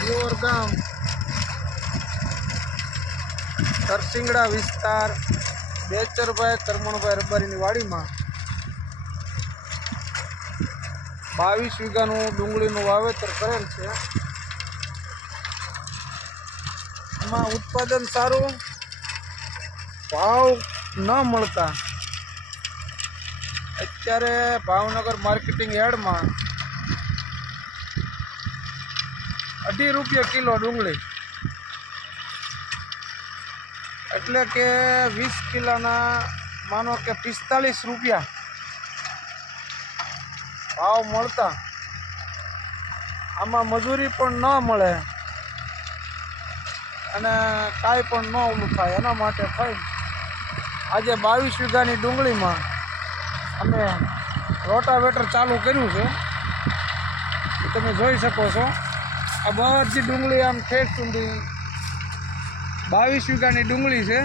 ગામ તરસિંગડા વિસ્તાર, બેચરભાઈ, કરમણભાઈ રબારીની વાડીમાં. બાવીસ વીઘાનું ડુંગળીનું વાવેતર કરેલ છે. એમાં ઉત્પાદન સારું, ભાવ ન મળતા. અત્યારે ભાવનગર માર્કેટિંગ યાર્ડમાં અઢી રૂપિયા કિલો ડુંગળી. એટલે કે વીસ કિલોના, માનો કે પિસ્તાલીસ રૂપિયા. ભાવ મળતા. આમાં મજૂરી પણ ન મળે. અને કાંઈ પણ ન ઓલું થાય. એના માટે થઈ આજે બાવીસ વીઘાની ડુંગળીમાં અમે રોટાવેટર ચાલુ કર્યું છે. તમે જોઈ શકો છો. આ બધી ડુંગળી આમ ઠેઠ સુધી બાવીસ વીઘાની ડુંગળી છે.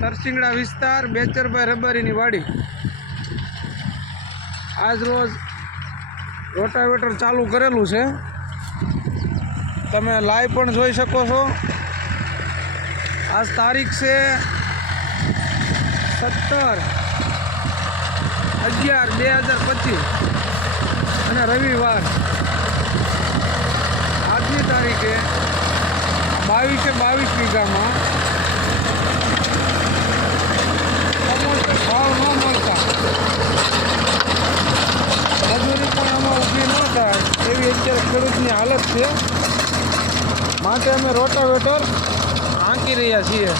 તરસિંગડા વિસ્તાર, બેચરભાઈ રબારીની વાડી. આજ રોજ રોટાવેટર ચાલુ કરેલું છે. તમે લાઈવ પણ જોઈ શકો છો. આજ તારીખ છે સત્તર અગિયાર બે હજાર પચીસ અને રવિવાર. તારીખે બાવીસે બાવીસ વીઘામાં. કમોસર ભાવ ન મળતા. મજૂરી પણ આમાં ઊભી ન થાય. એવી અત્યારે ખેડૂતની હાલત છે. માટે અમે રોટાવેટર હાંકી રહ્યા છીએ.